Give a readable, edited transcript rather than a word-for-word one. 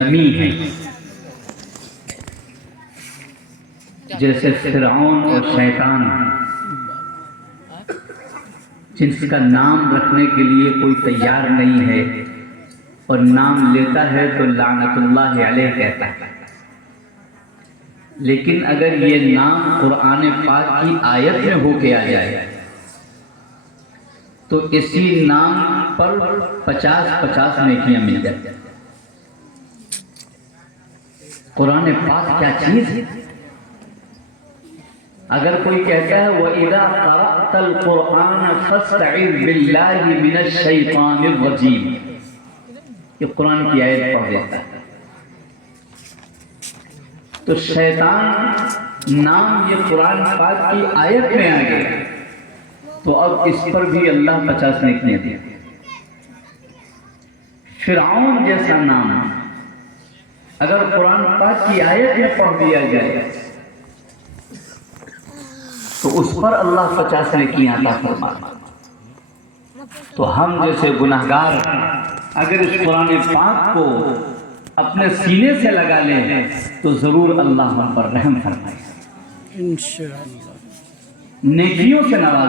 ہے جیسے فرعون اور شیطان، جس کا نام رکھنے کے لیے کوئی تیار نہیں ہے اور نام لیتا ہے تو لعنت اللہ علیہ کہتا ہے، لیکن اگر یہ نام قرآن پاک کی آیت میں ہو کے آ جائے تو اسی نام پر 50 نیکیاں مل جائیں۔ قرآن پاک کیا چیز ہے؟ اگر کوئی کہتا ہے وَإِذَا قَرَأْتَ الْقُرْآنَ فَاسْتَعِذْ بِاللَّهِ مِنَ الشَّيْطَانِ الرَّجِيمِ، یہ قرآن کی آیت پڑھ دیتا ہے تو شیطان نام یہ قرآن پاک کی آیت میں آ گیا تو اب اس پر بھی اللہ 50 نیکیاں دیا۔ فرعون جیسا نام اگر قرآن پاک کی آیت میں پڑھ دیا جائے تو اس پر اللہ 50 نیکیاں عطا فرماتا۔ تو ہم جیسے گناہگار اگر اس قرآن پاک کو اپنے سینے سے لگا لیں تو ضرور اللہ ہم پر رحم فرمائے، انشاءاللہ نیکیوں سے نواز